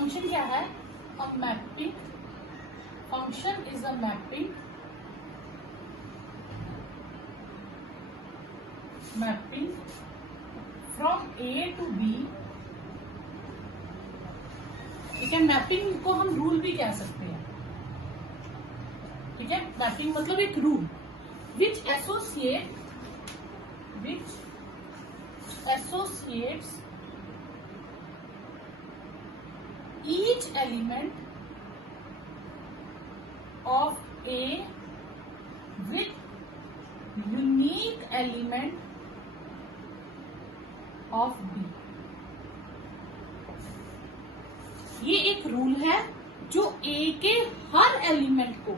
Function क्या है? A mapping, function is a mapping from A to B. ठीक है, मैपिंग को हम रूल भी कह सकते हैं। ठीक है, मैपिंग मतलब एक rule which associates each element of A with unique element of B। ये एक रूल है जो A के हर एलिमेंट को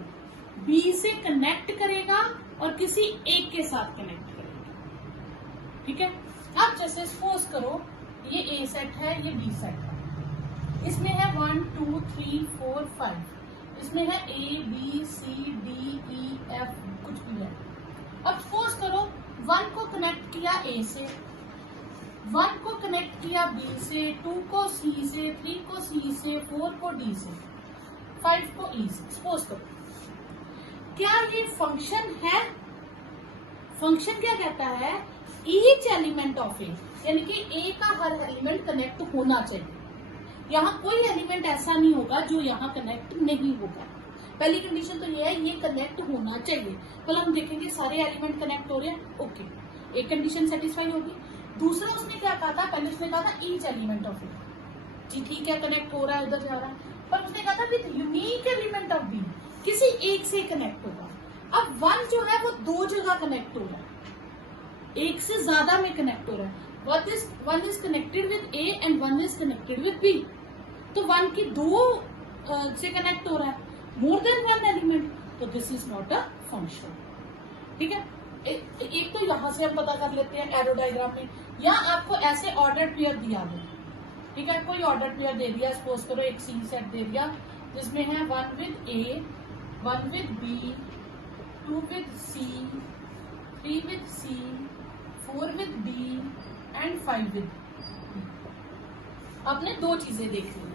B से कनेक्ट करेगा और किसी एक के साथ कनेक्ट करेगा। ठीक है, अब जैसे सपोज करो ये A सेट है, ये B सेट है, इसमें है 1 2 3 4 5, इसमें है A B C D E F कुछ भी है। अब सपोज करो 1 को कनेक्ट किया A से, 1 को कनेक्ट किया B से, 2 को C से, 3 को C से, 4 को D से, 5 को E से। सपोज करो, क्या ये फंक्शन है? फंक्शन क्या कहता है? ईच एलिमेंट ऑफ ए, यानी कि A का हर एलिमेंट कनेक्ट होना चाहिए। यहाँ कोई एलिमेंट ऐसा नहीं होगा जो यहाँ कनेक्ट नहीं होगा। पहली कंडीशन तो ये है, ये कनेक्ट होना चाहिए। कल हम देखेंगे सारे एलिमेंट कनेक्ट हो रहे हैं, ओके, एक कंडीशन सेटिस्फाई होगी। दूसरा उसने क्या कहा था? पहले उसने कहा था ईच एलिमेंट ऑफ ए, जी ठीक है, कनेक्ट हो रहा है, उधर जा रहा है, पर उसने कहा था with unique element of B, किसी एक से कनेक्ट होगा। अब 1 जो है वो 2 जगह कनेक्ट हो रहा है, एक से ज्यादा में कनेक्ट हो रहा है। One is connected with A and one is connected with B। तो 1 की 2 से कनेक्ट हो रहा है, मोर देन 1 एलिमेंट, तो this is not a function. ठीक है, एक तो यहां से हम पता कर लेते हैं एरो डायग्राम में, या आपको ऐसे ऑर्डर पेयर दिया हो। ठीक है, कोई ऑर्डर पेयर दे दिया, सपोज करो एक सी सेट दे दिया जिसमें है 1 with A, 1 with B, 2 with C, 3 with C, 4 with D and 5 with B। आपने 2 चीजें देख ली।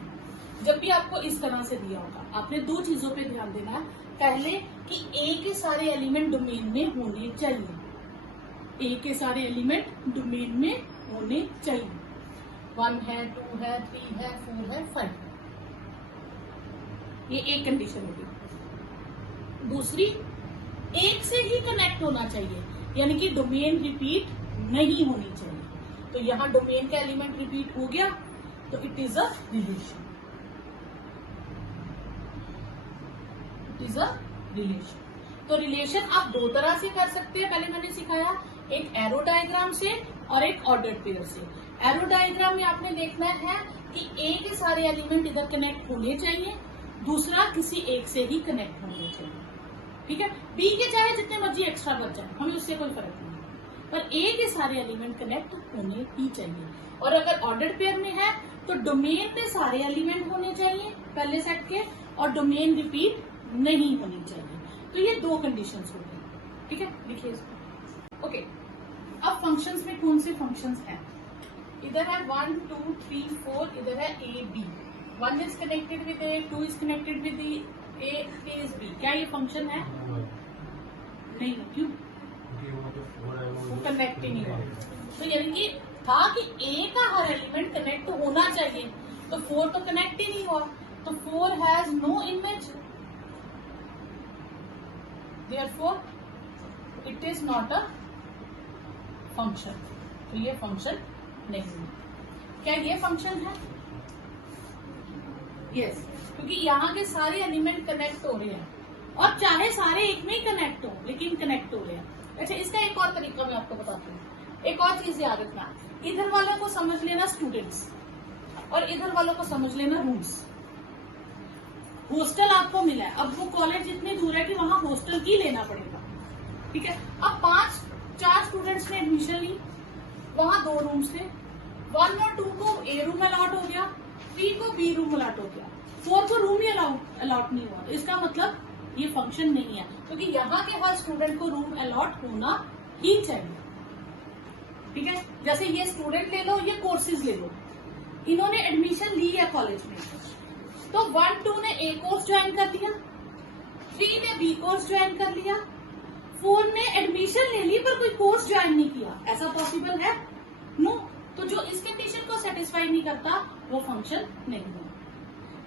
जब भी आपको इस तरह से दिया होगा, आपने 2 चीजों पे ध्यान देना है। पहले कि A के सारे एलिमेंट डोमेन में होने चाहिए, A के सारे एलिमेंट डोमेन में होने चाहिए। 1 है, 2 है, 3 है, 4 है, 5 है, ये एक कंडीशन होगी। दूसरी, एक से ही कनेक्ट होना चाहिए, यानी कि डोमेन रिपीट नहीं होनी चाहिए। तो यहां डोमेन का एलिमेंट रिपीट हो गया, तो it is a relation, it is a relation. तो रिलेशन आप 2 तरह से कर सकते हैं, पहले मैंने सिखाया, एक एरो डायग्राम से और एक ऑर्डर पेयर से। एरो डायग्राम में आपने देखना है कि A के सारे एलिमेंट इधर कनेक्ट होने चाहिए, दूसरा किसी एक से ही कनेक्ट होने चाहिए। ठीक है, B के चाहे जितने मर्जी एक्स्ट्रा बच जाए, हमें उससे कोई फर्क नहीं, पर A के सारे एलिमेंट कनेक्ट होने ही चाहिए। और अगर ऑर्डर पेयर में है तो डोमेन में सारे एलिमेंट होने चाहिए पहले सेट के, और डोमेन रिपीट नहीं होनी चाहिए। तो ये 2 कंडीशंस हो गई। ठीक है, लिखिए इसको। ओके, अब फंक्शंस में कौन से फंक्शंस हैं? इधर है 1 2 3 4, इधर है A B। 1 is connected with A, 2 is connected with A, 3 is B। क्या ये फंक्शन है? नहीं, क्यों? वो कनेक्ट ही नहीं हुआ। तो यानी कि था कि A का हर एलिमेंट कनेक्ट होना चाहिए, तो 4 तो कनेक्ट ही नहीं हुआ, तो 4 has no image, therefore it is not a function। तो ये फंक्शन नहीं है। क्या ये फंक्शन है? यस, क्योंकि यहाँ के सारे एलिमेंट कनेक्ट हो रहे हैं, और चाहे सारे एक में ही कनेक्ट हो, लेकिन कनेक्ट हो रहे हैं। अच्छा, इसका एक और तरीका मैं आपको बताती हूँ। एक और चीज याद रखना, इधर वालों को समझ लेना स्टूडेंट्स, और इधर वालों को समझ लेना रूल्स। हॉस्टल आपको मिला है, अब वो कॉलेज इतनी दूर है कि वहां हॉस्टल की लेना पड़ेगा। ठीक है, अब 4 स्टूडेंट्स ने एडमिशन ली, वहां 2 रूम्स थे, 1 और 2 को A रूम अलॉट हो गया, 3 को B रूम अलॉट हो गया, 4 को रूम ही अलॉट नहीं हुआ। इसका मतलब ये फंक्शन नहीं है, क्योंकि यहाँ के हर स्टूडेंट को रूम अलॉट होना ही चाहिए। ठीक है, जैसे ये स्टूडेंट ले लो, ये कोर्सेज ले लो, इन्होंने एडमिशन ली है कॉलेज में, तो 1 2 ने ए कोर्स ज्वाइन कर लिया, 3 ने बी कोर्स ज्वाइन कर लिया, 4 ने एडमिशन ले ली पर कोई कोर्स ज्वाइन नहीं किया। ऐसा पॉसिबल है? नो। तो जो इस कंडीशन को सेटिस्फाई नहीं करता वो फंक्शन नहीं है।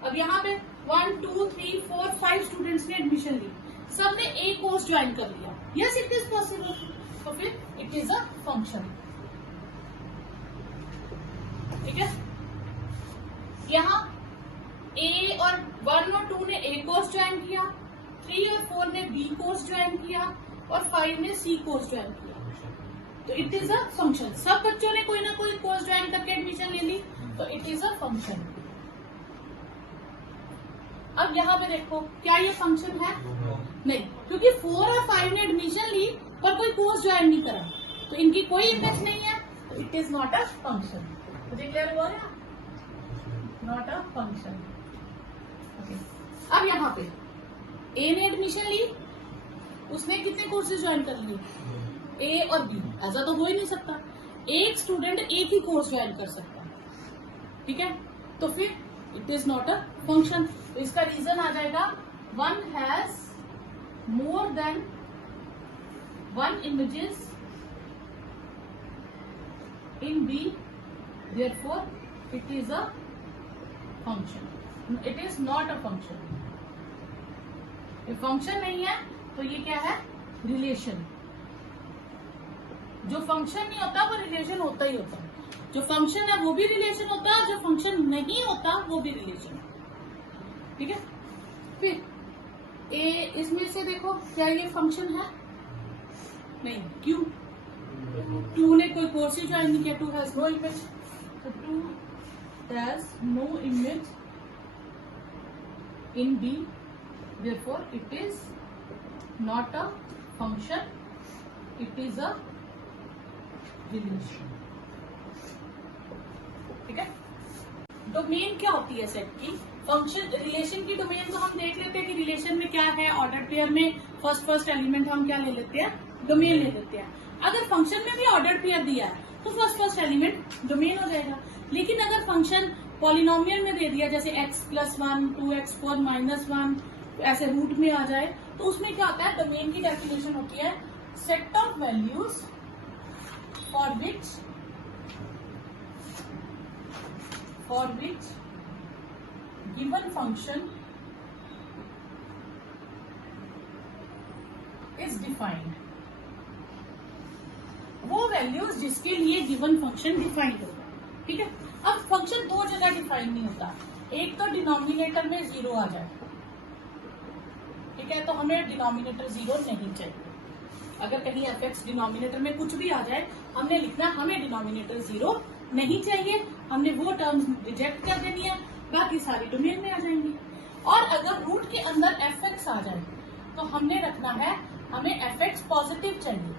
अब यहाँ पे 1 2 3 4 5 स्टूडेंट्स ने एडमिशन ली, सबने ए कोर्स ज्वाइन कर लिया। यस इट इज पॉसिबल, तो फिर इट इज अ फंक्शन। ठीक है, यहाँ ए और 1 और 2 ने ए कोर्स ज्वाइन किया, 3 और 4 ने बी कोर्स ज्वाइन किया और 5 ने सी कोर्स ज्वाइन किया, तो इट इज अ फंक्शन। सब बच्चों ने कोई ना कोई कोर्स ज्वाइन करके एडमिशन ले ली, तो इट इज अ फंक्शन। अब यहाँ पे देखो, क्या ये फंक्शन है? नहीं, क्योंकि 4 और 5 ने एडमिशन ली पर कोई कोर्स ज्वाइन नहीं करा, तो इनकी कोई इमेज नहीं है, तो it is not a function. मुझे क्लियर हुआ है? Not a function. अब यहाँ पे ए ने एडमिशन ली, उसने कितने कोर्सेज ज्वाइन कर लिए? ए और बी। ऐसा तो हो ही नहीं सकता, एक स्टूडेंट एक ही कोर्स ज्वाइन कर सकता है। ठीक है, तो फिर it is not a function. तो इसका रीजन आ जाएगा 1 has more than 1 images in B, therefore it is a function. It is not a function. ये फंक्शन नहीं है तो ये क्या है? रिलेशन। जो फंक्शन नहीं होता वो रिलेशन होता ही होता है, जो फंक्शन है वो भी रिलेशन होता है, जो फंक्शन नहीं होता वो भी रिलेशन है। ठीक है, फिर ए इसमें से देखो, क्या ये फंक्शन है? नहीं। क्यों? 2 ने कोई कोर्स ही ज्वाइन नहीं किया, 2 हैज नो इमेज, तो 2 has no image in B, therefore it is not a function, it is a relation. ठीक है, डोमेन क्या होती है सेट की? फंक्शन रिलेशन की डोमेन तो हम देख लेते हैं कि रिलेशन में क्या है। ऑर्डर पेयर में फर्स्ट एलिमेंट हम क्या ले लेते हैं? डोमेन ले लेते हैं। अगर फंक्शन में भी ऑर्डर पेयर दिया है तो फर्स्ट एलिमेंट डोमेन हो जाएगा। लेकिन अगर फंक्शन पॉलिनोमियल में दे दिया, जैसे x+1 2x4 -1 ऐसे रूट में आ जाए, तो उसमें क्या होता है? डोमेन की डेफिनेशन होती है set of values for which given function is defined. वो वैल्यूज जिसके लिए गिवन फंक्शन डिफाइंड होगा। ठीक है, अब फंक्शन दो जगह डिफाइन नहीं होता, एक तो डिनोमिनेटर में 0 आ जाए। ठीक है, तो हमें डिनोमिनेटर 0 नहीं चाहिए। अगर कहीं fx डिनोमिनेटर में कुछ भी आ जाए, हमने लिखना हमें डिनोमिनेटर 0 नहीं चाहिए, हमने वो टर्म्स रिजेक्ट कर देनी है, बाकी सारी डोमेन में आ जाएंगी। और अगर रूट के अंदर fx आ जाए तो हमने रखना है हमें fx पॉजिटिव चाहिए।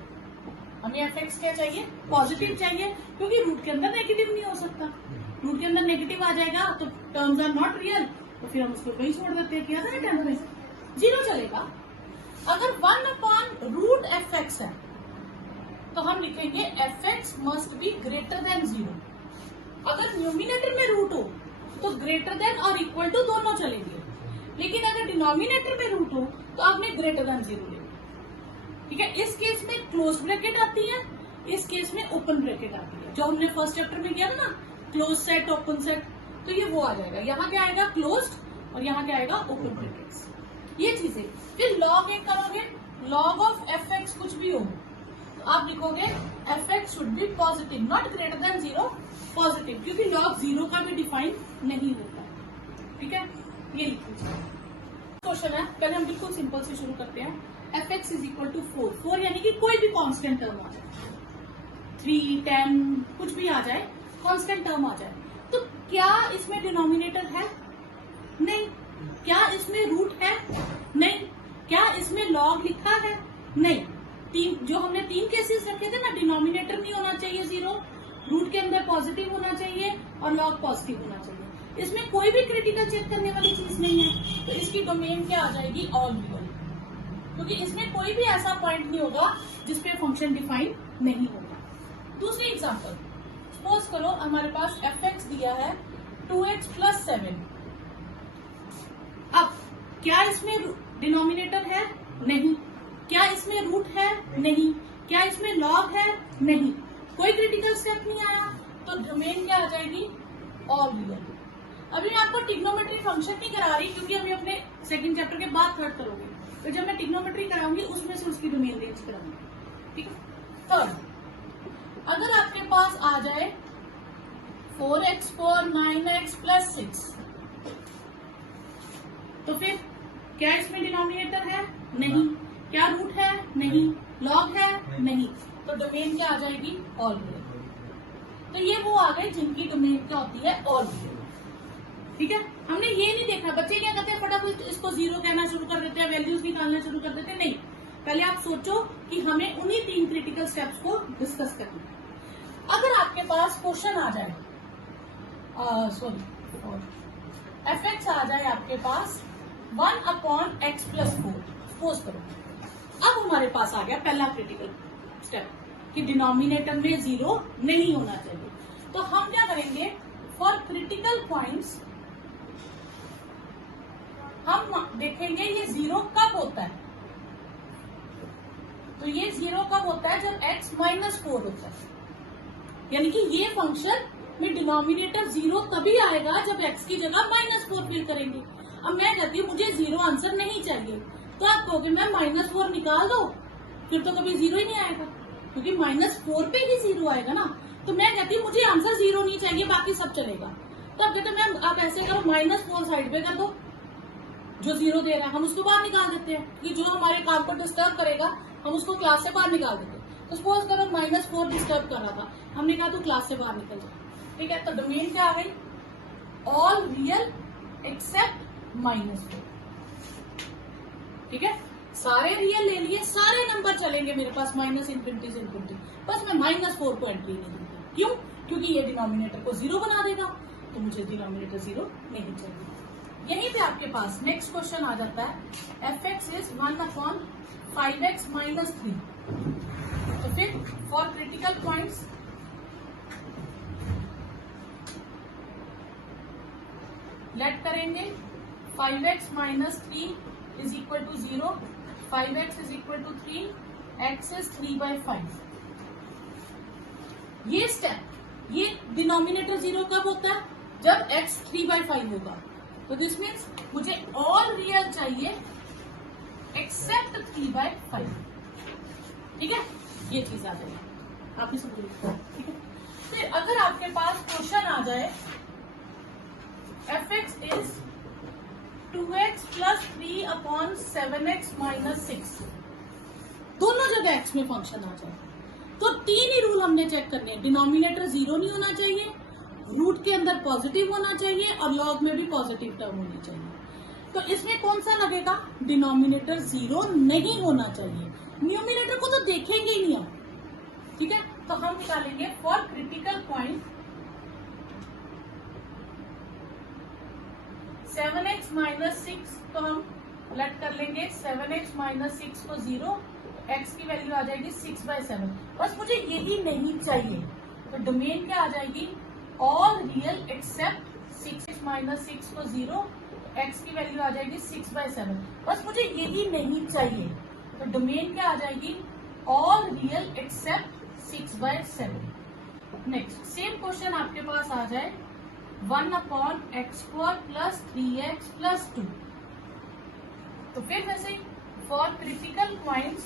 हमें fx क्या चाहिए? पॉजिटिव चाहिए, क्योंकि रूट के अंदर नेगेटिव नहीं हो सकता। रूट के अंदर नेगेटिव आ जाएगा तो टर्म्स आर नॉट रियल, तो फिर हम उसको कहीं छोड़ देते हैं। क्या था टर्म में 0 चलेगा। अगर 1/√fx है तो हम लिखेंगे fx must be greater than 0। अगर न्यूमिनेटर में रूट हो तो ग्रेटर देन और इक्वल टू दोनों चलेंगे, लेकिन अगर डिनोमिनेटर में रूट हो तो आपने ग्रेटर देन 0 ले। ठीक है, इस केस में क्लोज ब्रैकेट आती है, इस केस में ओपन ब्रैकेट आती है। जो हमने फर्स्ट चैप्टर में किया ना, क्लोज सेट ओपन सेट, तो ये वो आ जाएगा। यहाँ क्या आएगा? क्लोज्ड, और यहाँ क्या आएगा? Open brackets. ये चीजें फिर लॉग एक करोगे, लॉग ऑफ fx कुछ भी हो तो आप लिखोगे fx should be positive, not greater than 0, positive, क्योंकि लॉग 0 का भी डिफाइन नहीं होता। ठीक है, ये लिखो। क्वेश्चन है, पहले हम बिल्कुल सिंपल से शुरू करते हैं। fx इज इक्वल टू 4 यानी कि कोई भी कांस्टेंट टर्म आ जाए, 3 10 कुछ भी आ जाए, कांस्टेंट टर्म आ जाए, तो क्या इसमें डिनोमिनेटर है? नहीं। क्या इसमें रूट है? नहीं। क्या इसमें लॉग लिखा है? नहीं। जो हमने 3 केसेस रखे थे ना, डिनोमिनेटर नहीं होना चाहिए 0, रूट के अंदर पॉजिटिव होना चाहिए और लॉग पॉजिटिव होना चाहिए। इसमें कोई भी क्रिटिकल चेक करने वाली चीज नहीं है, तो इसकी डोमेन क्या आ जाएगी? ऑल रियल, क्योंकि इसमें कोई भी ऐसा पॉइंट नहीं होगा जिसपे फंक्शन डिफाइन नहीं होगा। दूसरी एग्जांपल, सपोज करो हमारे पास fx दिया है 2x + 7, क्या इसमें डिनोमिनेटर है? नहीं। क्या इसमें रूट है? नहीं। क्या इसमें लॉग है? नहीं। कोई क्रिटिकल स्टेप नहीं आया, तो डोमेन क्या आ जाएगी? All real. अभी मैं आपको ट्रिग्नोमेट्री फंक्शन नहीं करा रही, क्योंकि अभी अपने सेकंड चैप्टर के बाद थर्ड करोगे, तो जब मैं ट्रिग्नोमेट्री कराऊंगी उसमें से उसकी डोमेन रेंज कराऊंगी। ठीक है। थर्ड, अगर आपके पास आ जाए 4x4 9x + 6, तो फिर क्या इसमें डिनोमिनेटर है? नहीं। क्या रूट है? नहीं। लॉग है? नहीं। तो डोमेन क्या आ जाएगी? All real. तो ये वो आ गए जिनकी डोमेन क्या होती है? All real. ठीक है। हमने ये नहीं देखना बच्चे क्या करते हैं, फटाफट इसको जीरो कहना शुरू कर देते हैं, वैल्यूज निकालना शुरू कर देते हैं। नहीं, पहले आप सोचो कि हमें उन्हीं 3 क्रिटिकल स्टेप्स को डिस्कस करना है। अगर आपके पास क्वेश्चन आ जाए, fx आ जाए आपके पास 1/x + 4, सपोज करो। अब हमारे पास आ गया पहला क्रिटिकल स्टेप कि डिनोमिनेटर में 0 नहीं होना चाहिए। तो हम क्या करेंगे, फॉर क्रिटिकल पॉइंट्स हम देखेंगे ये 0 कब होता है। तो ये 0 कब होता है? जब x -4 होता है। यानी कि ये फंक्शन में डिनोमिनेटर 0 तभी आएगा जब x की जगह -4 फिल करेंगे। अब मैं कहती हूँ मुझे 0 आंसर नहीं चाहिए, तो आप कहोगे मैम -4 निकाल दो, फिर तो कभी 0 ही नहीं आएगा, क्योंकि -4 पे ही 0 आएगा ना। तो मैं कहती हूँ मुझे आंसर 0 नहीं चाहिए, बाकी सब चलेगा। तो अब कहते हैं मैम आप ऐसे करो, -4 साइड पे कर दो, जो 0 दे रहा है हम उसको बाहर निकाल देते हैं, कि जो हमारे काम को डिस्टर्ब करेगा हम उसको क्लास से बाहर निकाल देते हैं। तो सपोज करो -4 डिस्टर्ब कर रहा था, हमने कहा तो क्लास से बाहर निकल जाए। ठीक है। तो डोमेन क्या आ गई? All real except -4। ठीक है। सारे रियल ले लिए, सारे नंबर चलेंगे मेरे पास -∞ से ∞, बस मैं -4 को एंट्री नहीं दूंगी। क्यों? क्योंकि ये डिनोमिनेटर को 0 बना देगा, तो मुझे डिनोमिनेटर 0 नहीं चाहिए। यहीं पे आपके पास नेक्स्ट क्वेश्चन आ जाता है, fx इज 1/5x - 3। तो फिर फॉर क्रिटिकल पॉइंट्स लेट करेंगे 5x - 3 = 0, 5x = 3, x is 3/5। ये स्टेप, ये डिनोमिनेटर 0 कब होता है? जब x 3/5 होगा। तो दिस मीन्स मुझे ऑल रियल चाहिए एक्सेप्ट 3/5। ठीक है। ये चीज आ जाएगी, आप भी समझ। ठीक है। फिर अगर आपके पास क्वेश्चन आ जाए fx is 2x + 3/7x - 6, दोनों जगह x में फंक्शन आ जाए, तो 3 ही रूल हमने चेक करने हैं। डिनोमिनेटर 0 नहीं होना चाहिए, रूट के अंदर पॉजिटिव होना चाहिए, और लॉग में भी पॉजिटिव टर्म होनी चाहिए। तो इसमें कौन सा लगेगा? डिनोमिनेटर 0 नहीं होना चाहिए। न्यूमिनेटर को तो देखेंगे ही नहीं हम। ठीक है। तो हम निकालेंगे फॉर क्रिटिकल पॉइंट 7x - 6, तो हम लेट कर लेंगे 7x - 6 को 0, x की वैल्यू आ जाएगी 6/7। बस मुझे यही नहीं चाहिए, तो डोमेन क्या आ जाएगी? ऑल रियल एक्सेप्ट 6x - 6 को 0, x की वैल्यू आ जाएगी 6/7। बस मुझे यही नहीं चाहिए, तो डोमेन क्या आ जाएगी? All real except 6/7। Next same question आपके पास आ जाए 1/x² + 3x + 2। तो फिर वैसे for critical points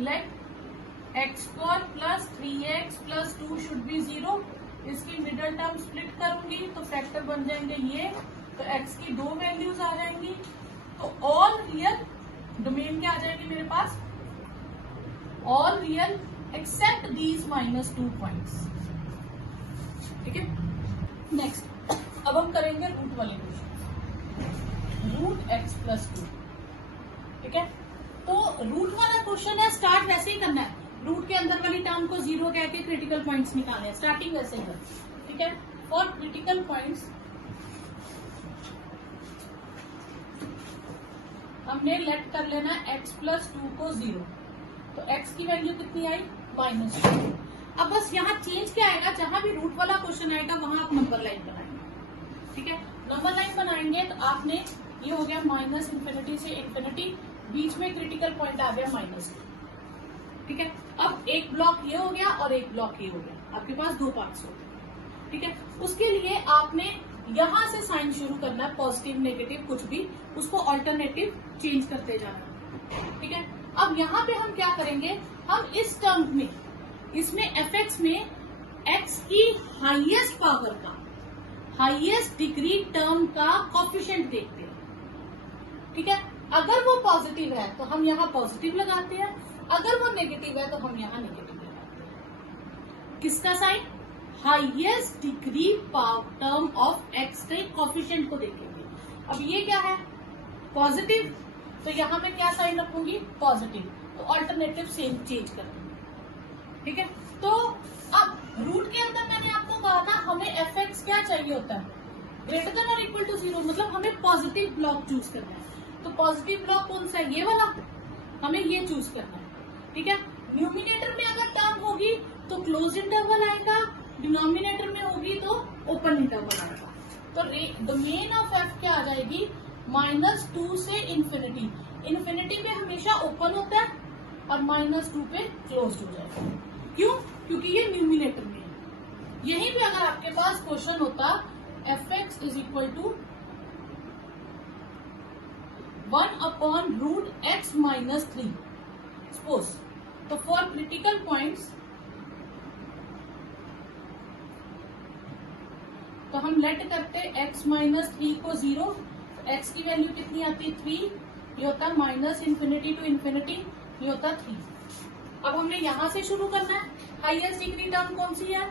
let x² + 3x + 2 should be 0। इसकी मिडल टर्म स्प्लिट करूंगी तो फैक्टर बन जाएंगे ये, तो x की 2 वैल्यूज आ जाएंगी। तो ऑल रियल, डोमेन क्या आ जाएगी मेरे पास? All real except these -2 points. ठीक है। नेक्स्ट अब हम करेंगे रूट वाले क्वेश्चन, रूट x + 2। ठीक है। तो रूट वाला क्वेश्चन है, स्टार्ट वैसे ही करना है, रूट के अंदर वाली टर्म को 0 कह के क्रिटिकल पॉइंट्स निकालने हैं, स्टार्टिंग वैसे ही कर। ठीक है। फॉर क्रिटिकल पॉइंट्स हमने लेट कर लेना x + 2 को 0, तो x की वैल्यू कितनी आई? -2। अब बस यहाँ चेंज क्या आएगा, जहां भी रूट वाला क्वेश्चन आएगा वहां आप नंबर लाइन बनाएंगे। ठीक है। नंबर लाइन बनाएंगे तो आपने ये हो गया माइनस इन्फिनिटी से इन्फिनिटी, बीच में क्रिटिकल पॉइंट आ गया माइनस। ठीक है, अब एक ब्लॉक ये हो गया और एक ब्लॉक ये हो गया, आपके पास दो पार्ट्स हो गए। ठीक है, उसके लिए आपने यहां से साइन शुरू करना है, पॉजिटिव नेगेटिव कुछ भी, उसको ऑल्टरनेटिव चेंज करते जाना। ठीक है, अब यहाँ पे हम क्या करेंगे, हम इस टर्म में, इसमें fx में x की हाईएस्ट पावर का, हाईएस्ट डिग्री टर्म का कोफिशिएंट देखते हैं। ठीक है, अगर वो पॉजिटिव है तो हम यहाँ पॉजिटिव लगाते हैं, अगर वो नेगेटिव है तो हम यहाँ नेगेटिव लगाते हैं। किसका sign, highest degree term of x के कोफिशिएंट को देखेंगे। अब ये क्या है, पॉजिटिव, तो यहाँ पे क्या साइन रखूंगी, पॉजिटिव, तो ऑल्टरनेटिव चेंज कर दूंगी। ठीक है, तो अब रूट के अंदर मैंने आपको कहा था हमें fx क्या चाहिए होता है, ग्रेटर देन और इक्वल टू 0, मतलब हमें पॉजिटिव ब्लॉक चूज करना है। तो पॉजिटिव ब्लॉक कौन सा है, ये वाला, हमें ये चूज करना है। ठीक है, न्यूमिनेटर में अगर टर्म होगी तो क्लोज इंटरवल आएगा, डिनोमिनेटर में होगी तो ओपन इंटरवल आएगा। तो डोमेन ऑफ f क्या आ जाएगी, -2 से इन्फिनिटी। इन्फिनिटी पे हमेशा ओपन होता है और -2 पे क्लोज हो जाएगा। क्यों, क्योंकि ये न्यूमिनेटर में है। यहीं पे अगर आपके पास क्वेश्चन होता fx is equal to 1/√x - 3 suppose, तो फॉर क्रिटिकल पॉइंट्स तो हम लेट करते x - 3 को 0, x की वैल्यू कितनी आती है 3, ये होता है -इन्फिनिटी टू इन्फिनिटी, ये होता है 3। अब हमने यहां से शुरू करना है, हाईएस्ट डिग्री टर्म कौन सी है,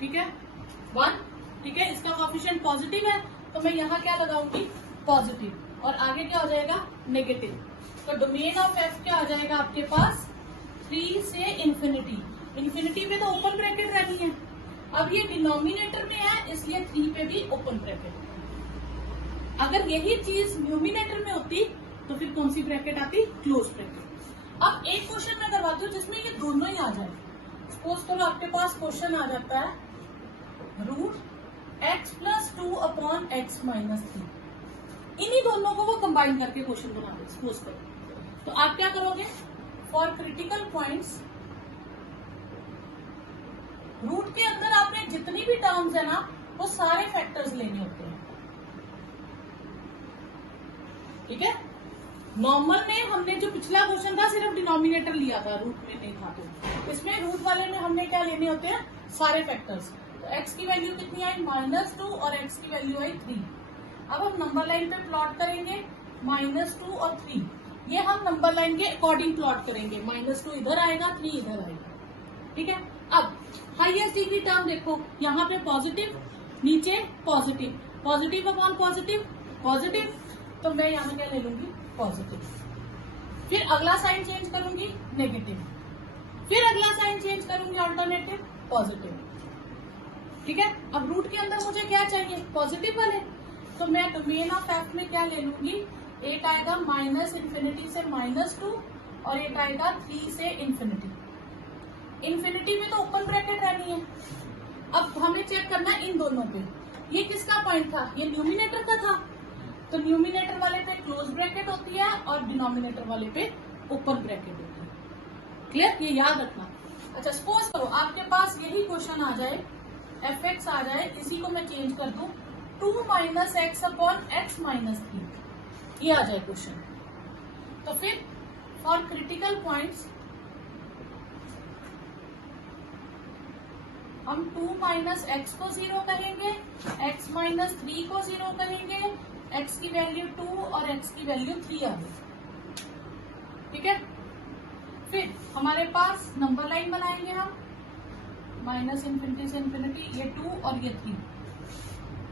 ठीक है 1। ठीक है, इसका कोफिशिएंट पॉजिटिव है तो मैं यहाँ क्या लगाऊंगी, पॉजिटिव, और आगे क्या हो जाएगा, नेगेटिव। तो डोमेन ऑफ f क्या आ जाएगा आपके पास, 3 से इन्फिनिटी। इन्फिनिटी पे तो ओपन ब्रैकेट रहनी है, अब ये डिनोमिनेटर में है इसलिए 3 पे भी ओपन ब्रैकेट। अगर यही चीज न्यूमिनेटर में होती तो फिर कौन सी ब्रैकेट आती, क्लोज ब्रैकेट। अब एक क्वेश्चन मैं करवाती हूँ जिसमें ये दोनों ही आ जाए। सपोज करो आपके पास क्वेश्चन आ जाता है √x + 2/x - 3, इन्हीं दोनों को वो कंबाइन करके क्वेश्चन बना दे सपोज करो, तो आप क्या करोगे, फॉर क्रिटिकल पॉइंट्स रूट के अंदर आपने जितनी भी टर्म्स है ना वो सारे फैक्टर्स लेने होते हैं। ठीक है, नॉर्मल में हमने जो पिछला क्वेश्चन था सिर्फ डिनोमिनेटर लिया था, रूट में नहीं था, तो इसमें रूट वाले में हमने क्या लेने होते हैं, सारे फैक्टर्स। तो x की वैल्यू कितनी आई, -2, और x की वैल्यू आई 3। अब हम नंबर लाइन पे प्लॉट करेंगे, -2 और 3, ये हम नंबर लाइन के अकॉर्डिंग प्लॉट करेंगे, -2 इधर आएगा, 3 इधर आएगा। ठीक है, अब हाईएस्ट डिग्री टर्म देखो, यहाँ पे पॉजिटिव, नीचे positive, positive upon positive, positive, तो मैं यहाँ क्या ले लूंगी, पॉजिटिव। फिर अगला साइन चेंज करूंगी, नेगेटिव, फिर अगला साइन चेंज करूंगी, ऑल्टरनेटिव, पॉजिटिव। ठीक है, अब रूट के अंदर मुझे क्या चाहिए, पॉजिटिव वाले, तो मैं डोमेन ऑफ f में क्या ले लूंगी, एक आएगा -इन्फिनिटी से -2 और एक आएगा 3 से इन्फिनिटी। इन्फिनिटी में तो ओपन ब्रैकेट रहनी है। अब हमें चेक करना है इन दोनों पे, ये किसका पॉइंट था, ये न्यूमिनेटर का था, तो न्यूमिनेटर वाले पे क्लोज ब्रैकेट होती है और डिनोमिनेटर वाले पे ओपन ब्रैकेट होती है। क्लियर, ये याद रखना। अच्छा, सपोज करो आपके पास यही क्वेश्चन आ जाए, fx आ जाए, इसी को मैं चेंज कर दूं 2 - x/x - 3, ये आ जाए क्वेश्चन। तो फिर फॉर क्रिटिकल पॉइंट्स हम 2 - x को 0 कहेंगे, x - 3 को 0 कहेंगे, x की वैल्यू 2 और x की वैल्यू 3 आ गई। ठीक है, फिर हमारे पास नंबर लाइन बनाएंगे हम, -इन्फिनिटी से इन्फिनिटी, ये 2 और ये 3।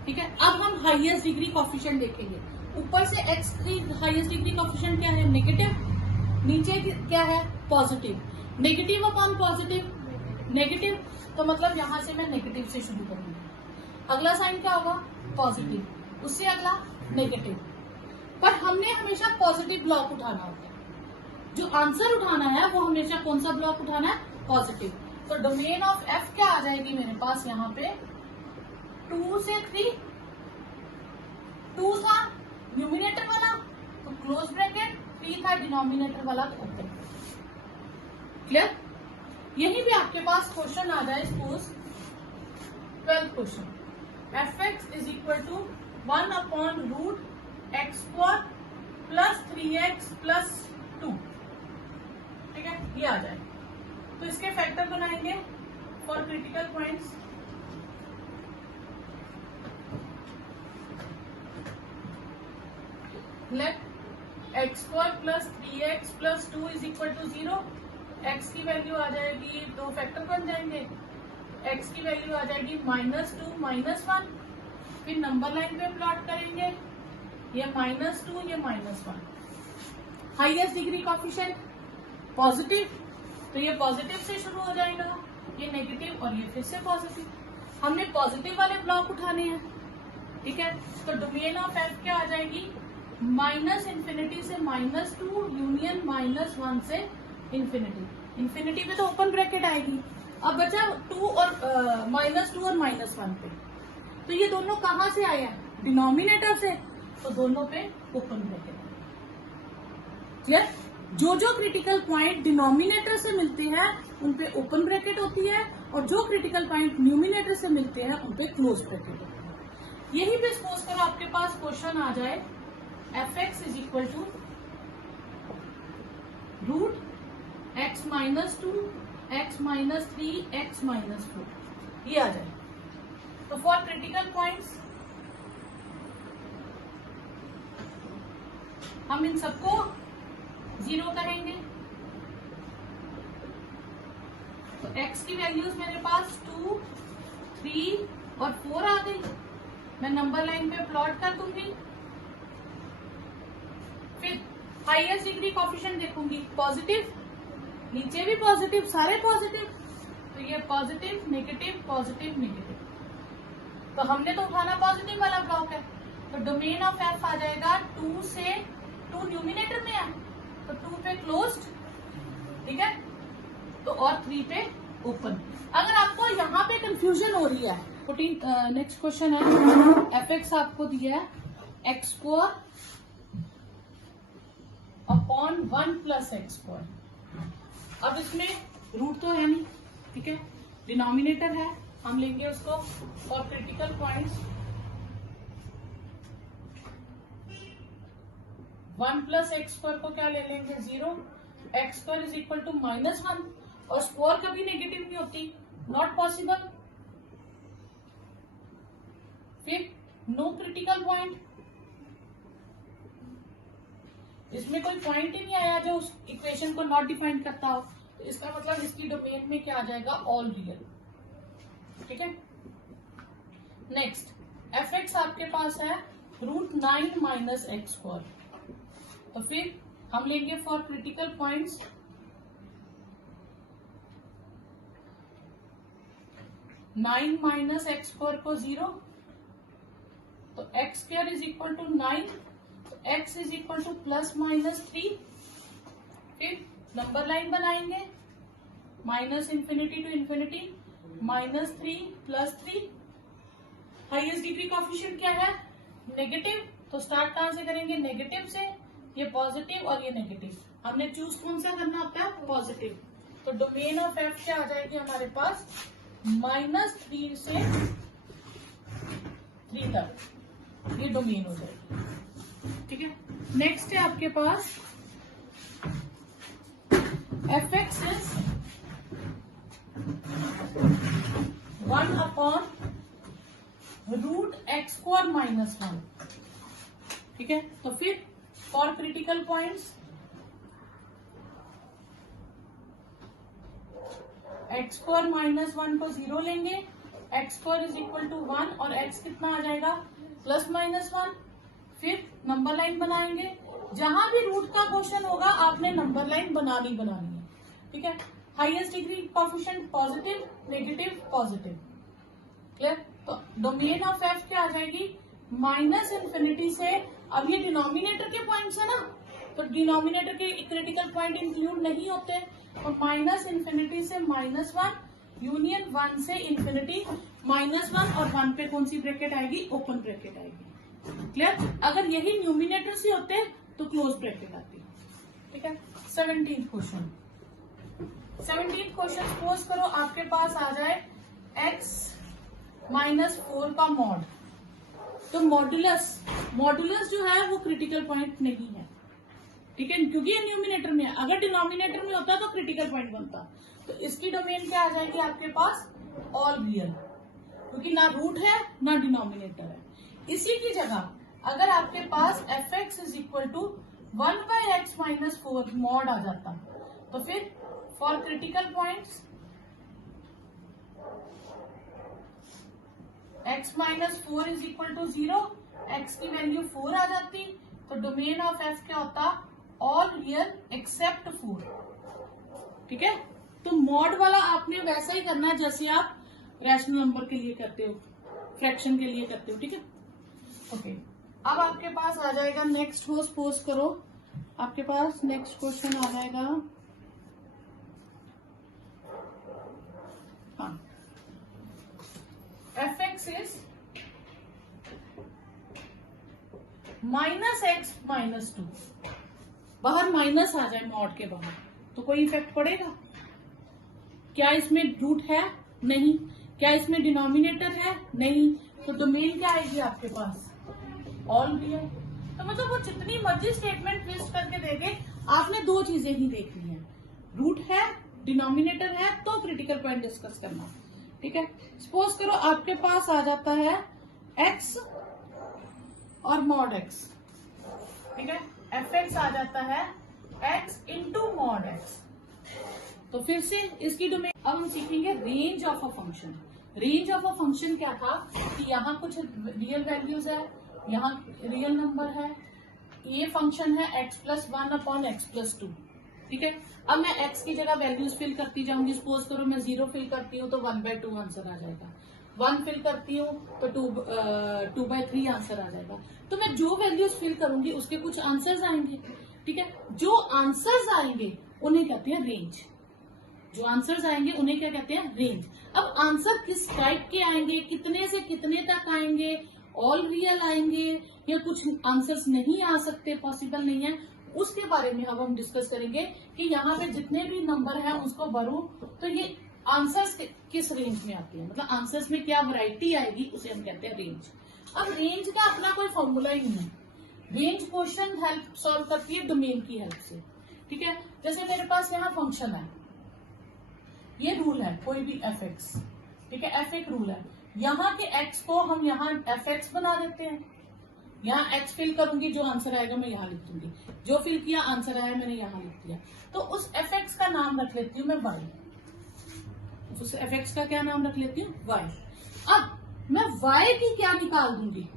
ठीक है, अब हम हाईएस्ट डिग्री कोफिशिएंट देखेंगे। ऊपर से x की हाईएस्ट डिग्री कोफिशिएंट क्या है, नेगेटिव, नीचे क्या है, positive. Negative upon positive, negative, तो मतलब यहां से मैं नेगेटिव से शुरू करूंगी। अगला साइन क्या होगा, पॉजिटिव, उससे अगला नेगेटिव। पर हमने हमेशा पॉजिटिव ब्लॉक उठाना होता है, जो आंसर उठाना है वो हमेशा कौन सा ब्लॉक उठाना है, पॉजिटिव। तो डोमेन ऑफ f क्या आ जाएगी मेरे पास यहाँ पे, 2 से 3 2 था न्यूमिनेटर वाला तो क्लोज ब्रैकेट, 3 था डिनोमिनेटर वाला तो ओपन। क्लियर? यही भी आपके पास क्वेश्चन आ जाए, suppose 12th question, fx is equal to 1 upon root x square plus 3x plus 2, ठीक है, ये आ जाए तो इसके फैक्टर बनाएंगे for critical points. Let x square plus 3x plus 2 is equal to 0। X की वैल्यू आ जाएगी, दो फैक्टर बन जाएंगे, एक्स की वैल्यू आ जाएगी -2 -1। फिर नंबर लाइन पे प्लॉट करेंगे, ये -2 ये -1। हाईएस्ट डिग्री कोएफिशिएंट पॉजिटिव तो ये पॉजिटिव से शुरू हो जाएगा, ये नेगेटिव और ये फिर से पॉजिटिव। हमने पॉजिटिव वाले ब्लॉक उठाने हैं, ठीक है। तो डोमेन ऑफ एफ क्या आ जाएगी, -∞ से -2 यूनियन -1 से इंफिनिटी। इंफिनिटी पे तो ओपन ब्रैकेट आएगी। अब बचा 2 और -2 और -1 पे, तो ये दोनों कहां से आए हैं, डिनोमिनेटर से, तो दोनों पे ओपन ब्रैकेट। क्लियर? जो जो क्रिटिकल पॉइंट डिनोमिनेटर से मिलते हैं उन पे ओपन ब्रैकेट होती है और जो क्रिटिकल पॉइंट न्यूमिनेटर से मिलते हैं उन पे क्लोज ब्रैकेट होती है। यही भी सपोज करो आपके पास क्वेश्चन आ जाए, fx is equal to root x -2 x -3 x -4, ये आ जाए। तो फॉर क्रिटिकल पॉइंट्स हम इन सबको 0 कहेंगे। तो x की वैल्यूज मेरे पास 2, 3 और 4 आ गई। मैं नंबर लाइन पे प्लॉट कर दूंगी। फिर हाईएस्ट डिग्री कोएफिशिएंट देखूंगी, पॉजिटिव, नीचे भी पॉजिटिव, सारे पॉजिटिव, तो ये पॉजिटिव नेगेटिव पॉजिटिव नेगेटिव। तो हमने तो उठाना पॉजिटिव वाला ब्लॉक है, तो डोमेन ऑफ एफ आ जाएगा 2 से, 2 न्यूमिनेटर में है तो 2 पे क्लोज्ड, ठीक है, तो और 3 पे ओपन। अगर आपको यहाँ पे कंफ्यूजन हो रही है, 14 नेक्स्ट क्वेश्चन है, एफ आपको दिया है x square upon 1 plus x square. अब इसमें रूट तो है नहीं, ठीक है, डिनोमिनेटर है, हम लेंगे उसको for critical points 1 plus x square को क्या ले लेंगे 0, x square is equal to -1 और स्क्वायर कभी नेगेटिव नहीं होती, नॉट पॉसिबल। फिर नो क्रिटिकल पॉइंट, इसमें कोई पॉइंट ही नहीं आया जो उस इक्वेशन को नॉट डिफाइन करता हो, तो इसका मतलब इसकी डोमेन में क्या आ जाएगा, ऑल रियल, ठीक है। नेक्स्ट एफ आपके पास है √9 माइनस एक्स स्क्वायर, तो फिर हम लेंगे for critical points 9 minus x square को 0, तो x square is equal to 9, तो एक्स इज इक्वल टू +-3। फिर नंबर लाइन बनाएंगे, -∞ to ∞, -3 +3। हाईएस्ट डिग्री कोएफिशिएंट क्या है, नेगेटिव, तो स्टार्ट कहां से करेंगे, नेगेटिव से, ये पॉजिटिव और ये नेगेटिव। हमने चूज कौन सा करना होता है, पॉजिटिव। तो डोमेन ऑफ एफ क्या आ जाएगी हमारे पास, -3 से 3 तक, ये डोमेन हो जाएगी, ठीक है। नेक्स्ट है आपके पास fx is 1 upon √x square -1, ठीक है। तो फिर for critical points x square -1 को 0 लेंगे, x square is equal to 1 और x कितना आ जाएगा, +-1। फिर नंबर लाइन बनाएंगे, जहां भी रूट का क्वेश्चन होगा आपने नंबर लाइन बनानी है, ठीक है। Highest degree coefficient positive negative positive, clear. तो डोमेन ऑफ एफ क्या आ जाएगी, -∞ से, अब ये डिनोमिनेटर के पॉइंट्स है ना, तो डिनोमिनेटर के क्रिटिकल पॉइंट इंक्लूड नहीं होते, और -∞ से -1 यूनियन 1 से इंफिनिटी, -1 और 1 पे कौन सी ब्रैकेट आएगी, ओपन ब्रैकेट आएगी, क्लियर? अगर यही न्यूमिनेटर से होते तो क्लोज ब्रैकेट आती। ठीक है। 17th question. 17th question suppose करो आपके पास आ जाए x -4 का मॉड। तो मॉडुलस जो है वो क्रिटिकल पॉइंट नहीं है। ठीक है, क्योंकि ये न्यूमिनेटर में है। अगर डिनोमिनेटर में होता तो क्रिटिकल पॉइंट बनता। तो इसकी डोमेन क्या आ जाएगी आपके पास? ऑल रियल, क्योंकि ना रूट है ना डिनोमिनेटर है। इसी की जगह अगर आपके पास fx is equal to 1/x -4 mod आ जाता, तो फिर for critical points x -4 is equal to 0, x की वैल्यू 4 आ जाती, तो डोमेन ऑफ f क्या होता? All real except 4। ठीक है, तो मॉड वाला आपने वैसा ही करना है जैसे आप रैशनल नंबर के लिए करते हो, फ्रैक्शन के लिए करते हो। ठीक है, ओके। अब आपके पास आ जाएगा नेक्स्ट हो, सपोज करो आपके पास नेक्स्ट क्वेश्चन आ जाएगा, हाँ, fx इज -x -2। बाहर माइनस आ जाए मॉड के बाहर तो कोई इफेक्ट पड़ेगा? क्या इसमें रूट है? नहीं। क्या इसमें डिनोमिनेटर है? नहीं। तो डोमेन क्या आएगी आपके पास? All real. तो मतलब वो जितनी मर्जी स्टेटमेंट लिस्ट करके देंगे, आपने दो चीजें ही देख ली हैं, रूट है, डिनोमिनेटर है, तो क्रिटिकल पॉइंट डिस्कस करना। ठीक है, सपोज करो आपके पास आ जाता है x और मॉड x। ठीक है, fx आ जाता है x इंटू मॉड x। तो फिर से इसकी डोमेन, अब हम सीखेंगे range of a function. Range of a function क्या था कि यहाँ कुछ रियल वैल्यूज है, यहाँ रियल नंबर है, ये फंक्शन है x+1/x+2। ठीक है, अब मैं x की जगह वैल्यूज फिल करती जाऊंगी। सपोज करो मैं 0 फिल करती हूँ तो 1/2 आंसर आ जाएगा, 1 फिल करती हूँ तो 2/3 आंसर आ जाएगा। तो मैं जो वैल्यूज फिल करूंगी उसके कुछ आंसर्स आएंगे। ठीक है, जो आंसर्स आएंगे उन्हें कहते हैं रेंज। जो आंसर्स आएंगे उन्हें क्या कहते हैं? रेंज। अब आंसर किस टाइप के आएंगे, कितने से कितने तक आएंगे, ऑल रियल आएंगे या कुछ आंसर्स नहीं आ सकते, पॉसिबल नहीं है, उसके बारे में अब हम डिस्कस करेंगे कि यहाँ पे जितने भी नंबर हैं उसको भरूं तो ये आंसर्स किस रेंज में आती है, मतलब आंसर्स में क्या वैरायटी आएगी, उसे हम कहते हैं रेंज। अब रेंज का अपना कोई फॉर्मूला ही नहीं है। रेंज क्वेश्चन हेल्प सॉल्व करती है डोमेन की हेल्प से। ठीक है, जैसे मेरे पास यहाँ फंक्शन है, ये रूल है कोई भी fx। ठीक है, f एक रूल है, यहाँ के x को हम यहाँ fx बना देते हैं। यहाँ x फिल करूंगी, जो आंसर आएगा मैं यहाँ लिख दूंगी, जो फिल किया आंसर आया मैंने यहाँ लिख दिया। तो उस fx का नाम रख लेती हूँ मैं y। उस fx का क्या नाम रख लेती हूँ? y। अब मैं y की क्या निकाल दूंगी?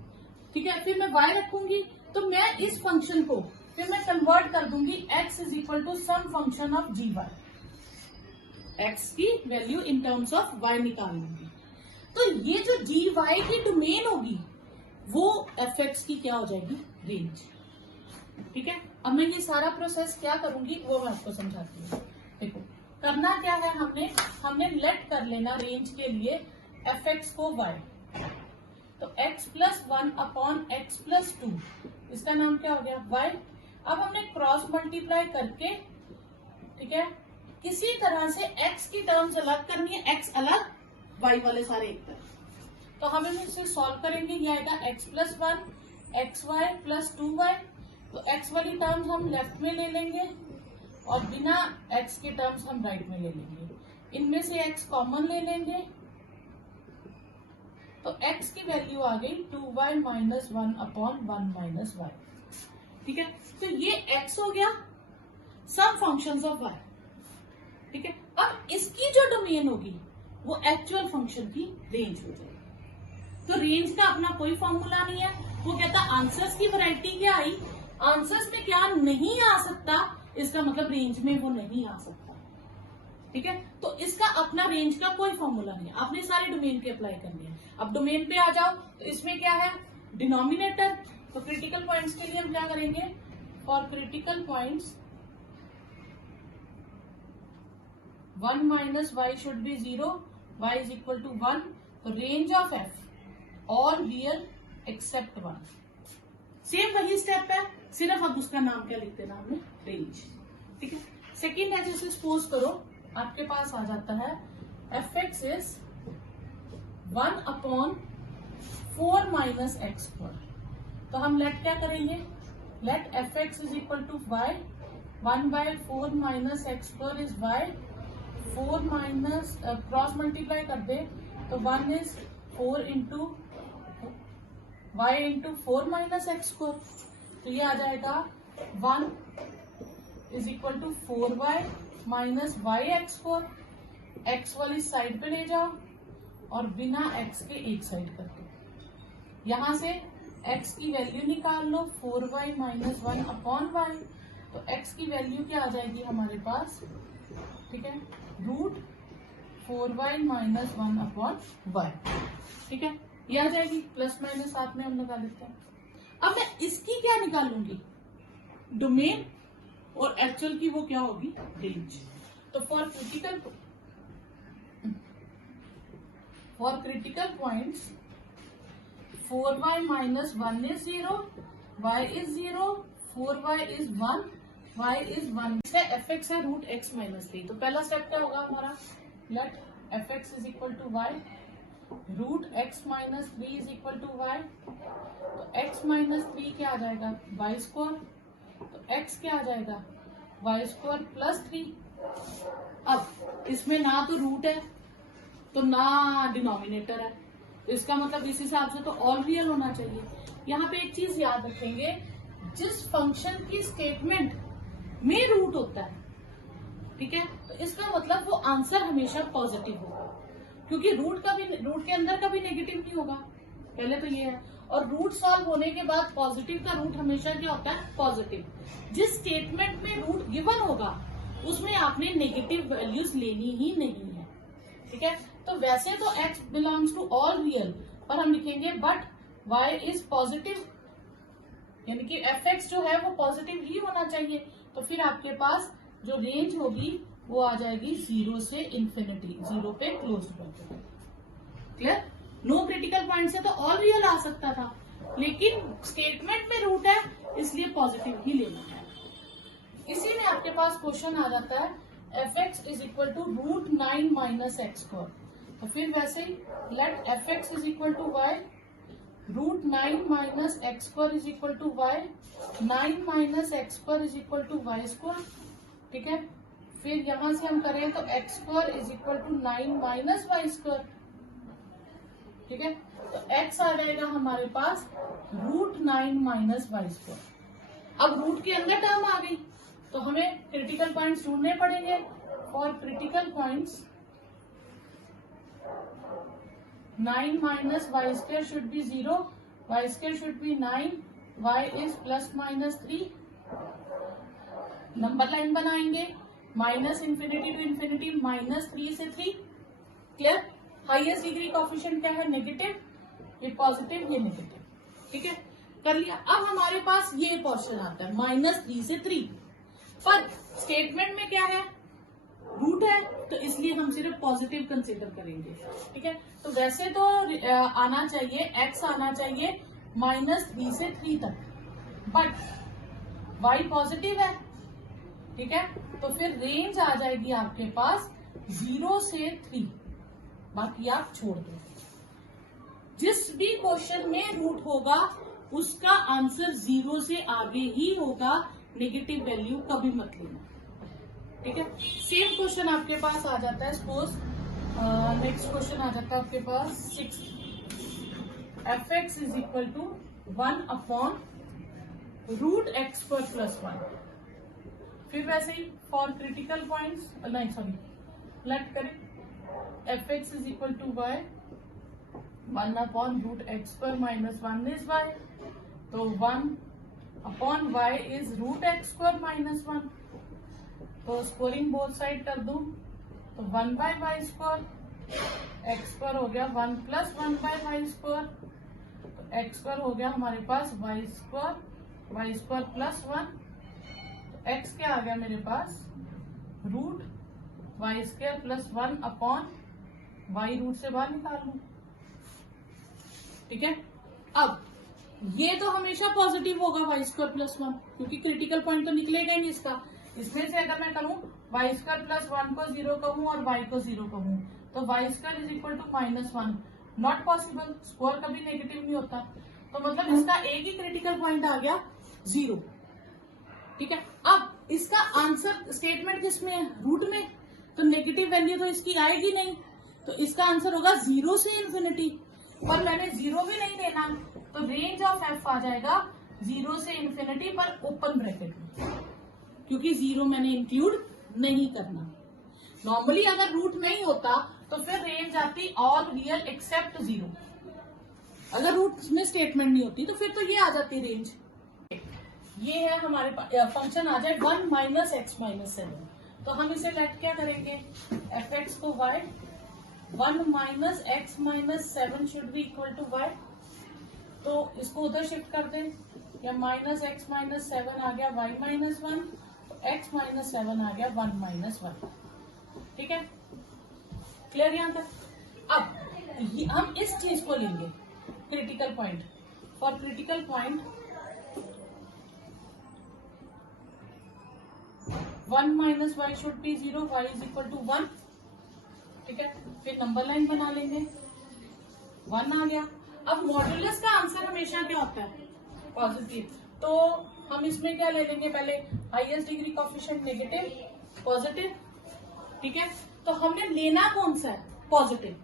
ठीक है, फिर मैं y रखूंगी तो मैं इस फंक्शन को फिर मैं कन्वर्ट कर दूंगी x is equal to some function of gy। x की value in terms of y निकाल लूंगी। तो ये जो gy की डोमेन होगी वो fx की क्या हो जाएगी? रेंज। ठीक है, अब मैं ये सारा प्रोसेस क्या करूंगी वो मैं आपको समझाती हूँ। देखो करना क्या है, हमने लेट कर लेना रेंज के लिए fx को y। तो x+1/x+2 इसका नाम क्या हो गया? y। अब हमने क्रॉस मल्टीप्लाई करके, ठीक है, किसी तरह से x की टर्म्स अलग करनी है, x अलग, y वाले सारे एक तरफ। तो हम इसे सॉल्व करेंगे, ये आएगा x+1 xy+2y। तो x वाली टर्म्स हम लेफ्ट में ले लेंगे और बिना x के टर्म्स हम राइट में ले लेंगे। इनमें से x कॉमन ले लेंगे तो x की वैल्यू आ गई 2y - 1/1 - y। ठीक है, तो ये x हो गया सम फंक्शंस ऑफ y। ठीक है, अब इसकी जो डोमेन होगी वो एक्चुअल फंक्शन की रेंज हो जाएगी। तो रेंज का अपना कोई फॉर्मूला नहीं है, वो कहता आंसर्स की वैरायटी क्या आई, आंसर्स में क्या नहीं आ सकता, इसका मतलब रेंज में वो नहीं आ सकता। ठीक है, तो इसका अपना रेंज का कोई फॉर्मूला नहीं है, आपने सारे डोमेन पे अप्लाई करनी है। अब डोमेन पे आ जाओ तो इसमें क्या है? डिनोमिनेटर। तो क्रिटिकल पॉइंट्स के लिए हम क्या करेंगे? For critical points 1 - y should be 0, y is equal to 1। तो range of f all real except 1। Same वही स्टेप है, सिर्फ अब उसका नाम क्या लिख देना हमने, रेंज। ठीक है। सेकेंड है, जैसे सपोज करो आपके पास आ जाता है fx is 1/4 minus x square. तो हम लेट क्या करेंगे, let fx is equal to y, 1/4 minus x square is y, 4 minus cross multiply कर दे तो 1 is 4 into y into 4 minus x square. तो ये आ जाएगा 1 is equal to 4y minus y x square. X वाली साइड पे ले जाओ और बिना x के एक साइड कर दो। यहां से x की वैल्यू निकाल लो, 4y माइनस 1/y। तो x की वैल्यू क्या आ जाएगी हमारे पास, ठीक है, रूट 4y माइनस 1/y। ठीक है, ये आ जाएगी, प्लस माइनस साथ में हम लगा लेते हैं। अब मैं इसकी क्या निकालूंगी, डोमेन, और एक्चुअल की वो क्या होगी, रेंज। तो for critical points 4y minus 1 is 0, y is 0, 4y is 1, y is 1। fx है रूट x माइनस 3। तो पहला स्टेप क्या होगा हमारा, let fx is equal to y, root x minus 3 is equal to y। तो x minus 3 क्या आ जाएगा, y square. तो x क्या आ जाएगा, y स्क्वायर प्लस 3। अब इसमें ना तो रूट है तो ना डिनोमिनेटर है, तो इसका मतलब इस हिसाब से तो ऑल रियल होना चाहिए। यहाँ पे एक चीज याद रखेंगे, जिस फंक्शन की स्टेटमेंट में रूट होता है, ठीक है, तो इसका मतलब वो आंसर हमेशा पॉजिटिव होगा, क्योंकि रूट के अंदर कभी नेगेटिव नहीं होगा। पहले तो ये है, और रूट सॉल्व होने के बाद पॉजिटिव का रूट हमेशा क्या होता है, पॉजिटिव। जिस स्टेटमेंट में रूट गिवन होगा उसमें आपने नेगेटिव वैल्यूज लेनी ही नहीं है। ठीक है, तो वैसे तो x belongs to all real, पर हम लिखेंगे बट y इज पॉजिटिव, यानी कि fx जो है वो पॉजिटिव ही होना चाहिए। तो फिर आपके पास जो रेंज होगी वो आ जाएगी 0 से इंफिनिटी, 0 पे क्लोज कर दो। क्लियर। नो क्रिटिकल पॉइंट से तो ऑल रियल आ सकता था, लेकिन स्टेटमेंट में रूट है इसलिए पॉजिटिव ही लेना है। इसी में आपके पास क्वेश्चन आ जाता है fx is equal to root 9 minus x square. तो फिर वैसे ही let fx is equal to y, root 9 minus x square is equal to y, 9 minus x square is equal to y square. ठीक है, फिर यहां से हम करें तो x square is equal to 9 minus y square. ठीक है, तो x आ जाएगा हमारे पास रूट 9 माइनस वाई स्क्वायर। अब रूट के अंदर टर्म आ गई तो हमें क्रिटिकल पॉइंट्स ढूंढने पड़ेंगे। For critical points 9 minus y square should be 0, y square should be 9, y is plus minus 3। Number line बनाएंगे, minus infinity to infinity, minus 3 से 3। क्लियर। हाईएस्ट डिग्री कोएफिशिएंट क्या है, नेगेटिव, ये पॉजिटिव, ये negative. ठीक है, कर लिया। अब हमारे पास ये पोर्शन आता है माइनस 3 से 3, पर स्टेटमेंट में क्या है, रूट है, तो इसलिए हम सिर्फ पॉजिटिव कंसीडर करेंगे। ठीक है, तो वैसे तो आना चाहिए, x आना चाहिए माइनस 3 से 3 तक, बट y पॉजिटिव है। ठीक है, तो फिर रेंज आ जाएगी आपके पास 0 से 3, बाकी आप छोड़ दो। जिस भी क्वेश्चन में रूट होगा उसका आंसर 0 से आगे ही होगा, नेगेटिव वैल्यू कभी मत लेना। ठीक है, सेम क्वेश्चन आपके पास आ जाता है, सपोज नेक्स्ट क्वेश्चन आ जाता है आपके पास 6, fx is equal to 1 upon root x पर प्लस 1। फिर वैसे ही फॉर क्रिटिकल पॉइंट्स, नहीं सॉरी, लेट करें fx is equal to y, 1 upon root x पर माइनस 1 इज y। तो 1 upon y is root x square minus 1। तो squaring both side कर दूं तो 1 by y square, x square हो गया 1 प्लस 1 बाय वाई स्क्वायर। तो एक्स स्क्वायर हो गया हमारे पास वाई स्क्वायर प्लस 1। तो एक्स क्या आ गया मेरे पास, root y square plus 1 upon y, root से बाहर निकाल लूं। ठीक है, अब ये तो हमेशा पॉजिटिव होगा वाई स्क्वायर प्लस 1, क्योंकि क्रिटिकल पॉइंट तो निकलेगा ही नहीं इसका। इसमें से अगर मैं कहूँ वाई स्क्वायर प्लस 1 को 0 कहूँ और वाई को 0 कहूँ, तो y square is equal to -1, not possible, square कभी नेगेटिव नहीं होता। तो मतलब इसका एक ही क्रिटिकल पॉइंट आ गया 0। ठीक है, अब इसका आंसर स्टेटमेंट किसमें है? रूट में, तो नेगेटिव वैल्यू तो इसकी आएगी नहीं, तो इसका आंसर होगा 0 से इन्फिनिटी। पर मैंने 0 भी नहीं देना, तो रेंज ऑफ एफ आ जाएगा 0 से इन्फिनिटी पर ओपन ब्रैकेट में, क्योंकि 0 मैंने इंक्लूड नहीं करना। नॉर्मली अगर रूट नहीं होता तो फिर रेंज आती ऑल रियल एक्सेप्ट 0। अगर रूट में स्टेटमेंट नहीं होती तो फिर तो ये आ जाती रेंज। ये है हमारे पास फंक्शन आ जाए 1 माइनस एक्स माइनस 7, तो हम इसे लेट क्या करेंगे, एफ एक्स को y, 1 minus x minus 7 should be equal to y, तो इसको उधर शिफ्ट कर दें, या माइनस एक्स माइनस 7 आ गया वाई माइनस 1, तो एक्स माइनस 7 आ गया 1 माइनस 1। ठीक है, क्लियर यहां तक। अब हम इस चीज को लेंगे critical point, for critical point 1 minus y should be 0, y is equal to 1। ठीक है, फिर नंबर लाइन बना लेंगे, 1 आ गया। अब मॉड्यूलस का आंसर हमेशा क्या होता है, पॉजिटिव, तो हम इसमें क्या ले लेंगे, पहले highest degree coefficient negative positive. ठीक है, तो हमने लेना कौन सा है, पॉजिटिव।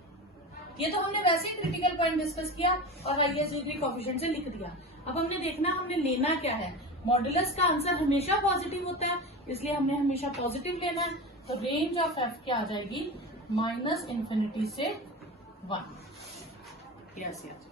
ये तो हमने वैसे ही क्रिटिकल पॉइंट डिस्कस किया और हाईएस्ट डिग्री कोएफिशिएंट से लिख दिया। अब हमने देखना हमने लेना क्या है, मॉड्यूलस का आंसर हमेशा पॉजिटिव होता है, इसलिए हमने हमेशा पॉजिटिव लेना है। तो रेंज ऑफ एफ क्या आ जाएगी, -∞ से 1। Yes yes.